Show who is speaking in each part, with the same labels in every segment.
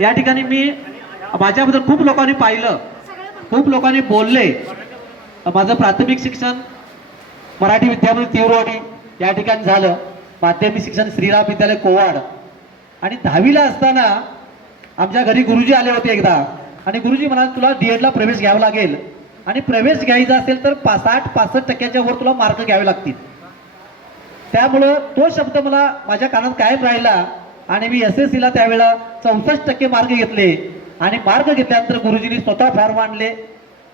Speaker 1: या ठिकाणी मी माझ्याबद्दल खूप लोकांनी पाहिलं. खूप लोकांनी बोलले. माझं प्राथमिक शिक्षण मराठी विद्यापीठ तीव्रवाडी या ठिकाणी झालं. माध्यमिक शिक्षण श्रीराम विद्यालय कोवाड. आणि दहावीला असताना आमच्या घरी गुरुजी आले होते एकदा. आणि गुरुजी म्हणाले तुला डीएडला प्रवेश घ्यावा लागेल. आणि प्रवेश घ्यायचा असेल तर पा साठ पासष्ट टक्क्याच्या वर तुला मार्क घ्यावे लागतील. त्यामुळं तो शब्द मला माझ्या कानात कायम राहिला. आणि मी एस एस सीला त्यावेळेला चौसष्ट टक्के मार्क घेतले. आणि मार्क घेतल्यानंतर गुरुजींनी स्वतः फॉर्म आणले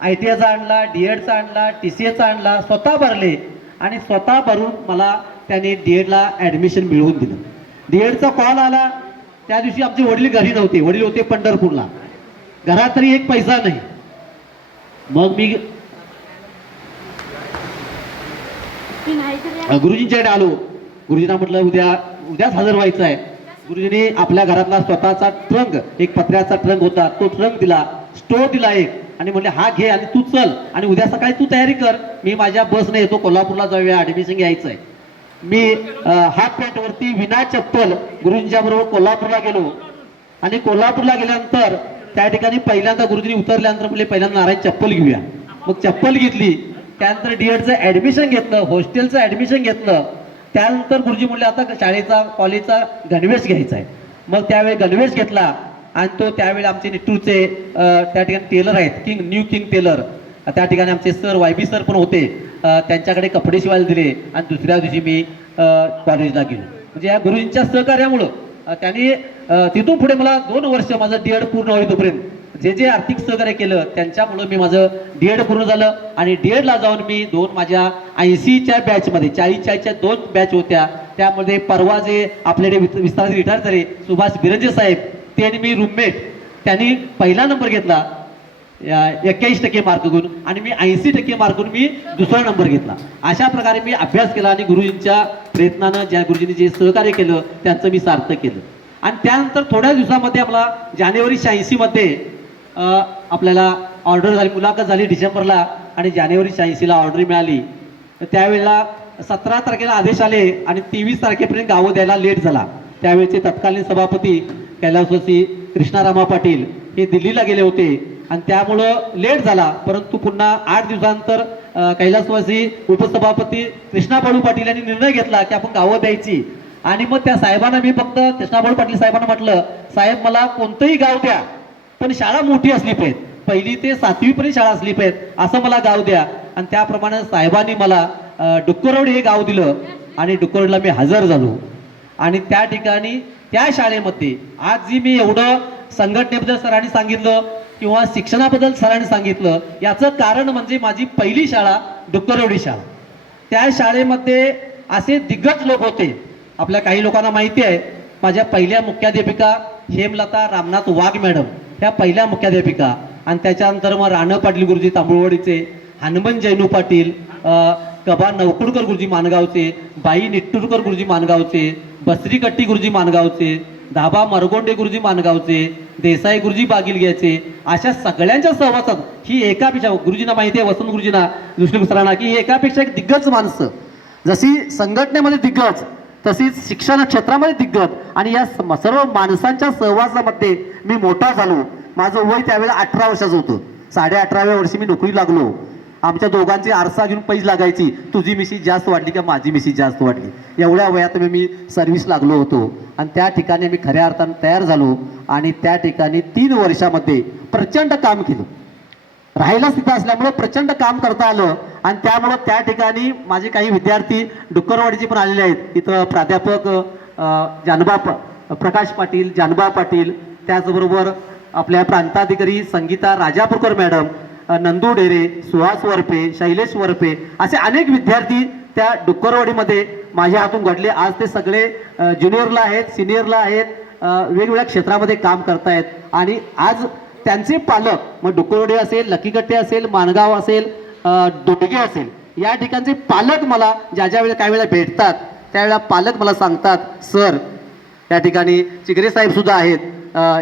Speaker 1: आय टी आयचा आणला डी एडचा आणला टी सी एचा आणला स्वतः भरले. आणि स्वतः भरून मला त्यांनी डी एडला ॲडमिशन मिळवून दिलं. डी एडचा कॉल आला. त्या दिवशी आमचे वडील घरी नव्हते. वडील होते पंढरपूरला. घरात तरी एक पैसा नाही. मग मी गुरुजींच्याकडे आलो. गुरुजींना म्हटलं उद्या उद्याच हजर व्हायचं आहे. गुरुजींनी आपल्या घरातला स्वतःचा ट्रंक एक पत्र्याचा ट्रंक होता. तो ट्रंक दिला स्टोव दिला एक. आणि म्हणले हा घे आणि तू चल. आणि उद्या सकाळी तू तयारी कर. मी माझ्या बसने येतो कोल्हापूरला जाऊया ऍडमिशन घ्यायचं आहे मी हाफ पॅन्टवरती विना चप्पल गुरुजींच्या बरोबर कोल्हापूरला गेलो. आणि कोल्हापूरला गेल्यानंतर त्या ठिकाणी पहिल्यांदा गुरुजींनी उतरल्यानंतर म्हणजे पहिल्यांदा नारायण चप्पल घेऊया. मग चप्पल घेतली. त्यानंतर डीएडचं ऍडमिशन घेतलं हॉस्टेलचं ऍडमिशन घेतलं. त्यानंतर गुरुजी म्हणले आता शाळेचा कॉलेजचा गणवेश घ्यायचा आहे. मग त्यावेळी गणवेश घेतला आणि तो त्यावेळी आमचे निट्टूरचे त्या ठिकाणी टेलर आहेत किंग न्यू किंग टेलर त्या ठिकाणी आमचे सर वाय बी सर पण होते. त्यांच्याकडे कपडे शिवायला दिले आणि दुसऱ्या दिवशी मी कॉलेजला गेलो. म्हणजे या गुरुजींच्या सहकार्यामुळं त्यांनी तिथून पुढे मला दोन वर्ष माझं डी एड पूर्ण होईल तोपर्यंत. जे जे आर्थिक सहकार्य केलं त्यांच्यामुळं मी माझं डी एड पूर्ण झालं. आणि डी एडला जाऊन मी दोन माझ्या ऐंशीच्या बॅचमध्ये चाळीस चाळीसच्या दोन बॅच होत्या. त्यामध्ये परवा जे आपल्याकडे विस्तारित रिटायर झाले सुभाष बिरंजे साहेब ते आणि मी रूममेट त्यांनी पहिला नंबर घेतला एक्क्याऐंशी टक्के मार्क घेऊन. आणि मी ऐंशी टक्के मार्क घेऊन मी दुसरा नंबर घेतला. अशा प्रकारे मी अभ्यास केला आणि गुरुजींच्या प्रयत्नानं ज्या गुरुजींनी जे सहकार्य केलं त्यांचं मी सार्थक केलं. आणि त्यानंतर थोड्या दिवसामध्ये आपला जानेवारी शहाऐंशीमध्ये आपल्याला ऑर्डर झाली मुलाखत झाली डिसेंबरला आणि जानेवारी शहाऐंशीला ऑर्डर मिळाली. तर त्यावेळेला सतरा तारखेला आदेश आले आणि तेवीस तारखेपर्यंत गावं द्यायला लेट झाला. त्यावेळेचे तत्कालीन सभापती कैलासवासी कृष्णारामा पाटील हे दिल्लीला गेले होते आणि त्यामुळं लेट झाला. परंतु पुन्हा आठ दिवसानंतर कैलासवासी उपसभापती कृष्णाबाळू पाटील यांनी निर्णय घेतला की आपण गावं द्यायची. आणि मग त्या साहेबांना मी फक्त कृष्णाबाळू पाटील साहेबांना म्हटलं साहेब मला कोणतंही गाव द्या. पण शाळा मोठी असली पाहिजे पहिली ते सातवीपर्यंत शाळा असली पाहिजेत. असं मला गाव द्या. आणि त्याप्रमाणे साहेबांनी मला अ, हे गाव दिलं आणि डुक्करवडला मी हजर झालो. आणि त्या ठिकाणी त्या शाळेमध्ये आज जी मी एवढं संघटनेबद्दल सरांनी सांगितलं किंवा शिक्षणाबद्दल सरांनी सांगितलं याचं कारण म्हणजे माझी पहिली शाळा डुक्करवडी शाळा. त्या शाळेमध्ये असे दिग्गज लोक होते. आपल्या काही लोकांना माहिती आहे माझ्या पहिल्या मुख्याध्यापिका हेमलता रामनाथ वाघ मॅडम. ह्या पहिल्या मुख्याध्यापिका. आणि त्याच्यानंतर मग राणं पाटील गुरुजी तांबुळवाडीचे हनुमान जैनू पाटील कबा नवकुडकर गुरुजी मानगावचे बाई निट्टूरकर गुरुजी मानगावचे बसरी कट्टी गुरुजी मानगावचे दाबा मरगोंडे गुरुजी मानगावचे देसाई गुरुजी बागिलग्याचे अशा सगळ्यांच्या सहवासात ही एकापेक्षा गुरुजींना माहिती आहे वसंत गुरुजींना दुसरी सरांना की ही एकापेक्षा एक दिग्गज माणसं. जशी संघटनेमध्ये दिग्गज तशीच शिक्षण क्षेत्रामध्ये दिग्गज आणि या सर्व माणसांच्या सहवासामध्ये मी मोठा झालो. माझं वय त्यावेळेला अठरा वर्षाचं होतं. साडे अठराव्या वर्षी मी नोकरी लागलो. आमच्या दोघांची आरसा घेऊन पैज लागायची. तुझी मिशी जास्त वाढली का माझी मिशी जास्त वाढली? एवढ्या वयात मी मी सर्व्हिस लागलो होतो. आणि त्या ठिकाणी मी खऱ्या अर्थानं तयार झालो. आणि त्या ठिकाणी तीन वर्षामध्ये प्रचंड काम केलं. राहायला तिथं असल्यामुळं प्रचंड काम करता आलं. आणि त्यामुळं त्या ठिकाणी माझे काही विद्यार्थी डुक्करवाडीचे पण आलेले आहेत. इथं प्राध्यापक जानबा प्रकाश पाटील जानबा पाटील त्याचबरोबर आपल्या प्रांताधिकारी संगीता राजापूरकर मॅडम नंदू डेरे सुहास वरपे शैलेश वरपे असे अनेक विद्यार्थी त्या डुक्करवाडीमध्ये माझ्या हातून घडले. आज ते सगळे ज्युनियरला आहेत सिनियरला आहेत वेगवेगळ्या क्षेत्रामध्ये काम करतायत. आणि आज त्यांचे पालक मग डुकोरडे असेल लकीकट्टे असेल माणगाव असेल डोडगे दोडगे असेल या ठिकाणचे पालक मला ज्या ज्या वेळेला काही वेळेला भेटतात त्यावेळेला पालक मला सांगतात सर या ठिकाणी चिगरे साहेबसुद्धा आहेत.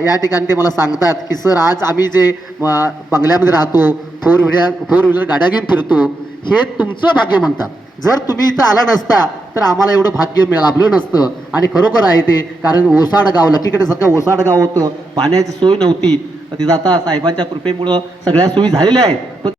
Speaker 1: या ठिकाणी ते मला सांगतात की सर आज आम्ही जे बंगल्यामध्ये राहतो फोर व्हीलर फोर व्हीलर गाड्या घेऊन फिरतो हे तुमचं भाग्य म्हणतात. जर तुम्ही इथं आला नसता तर आम्हाला एवढं भाग्य मिळ- लाभलं नसतं. आणि खरोखर आहे ते कारण ओसाड गाव लकीकडे सारखं ओसाड गाव होतं पाण्याची सोय नव्हती. तिथं आता साहेबांच्या कृपेमुळं सगळ्या सोयी झालेल्या आहेत.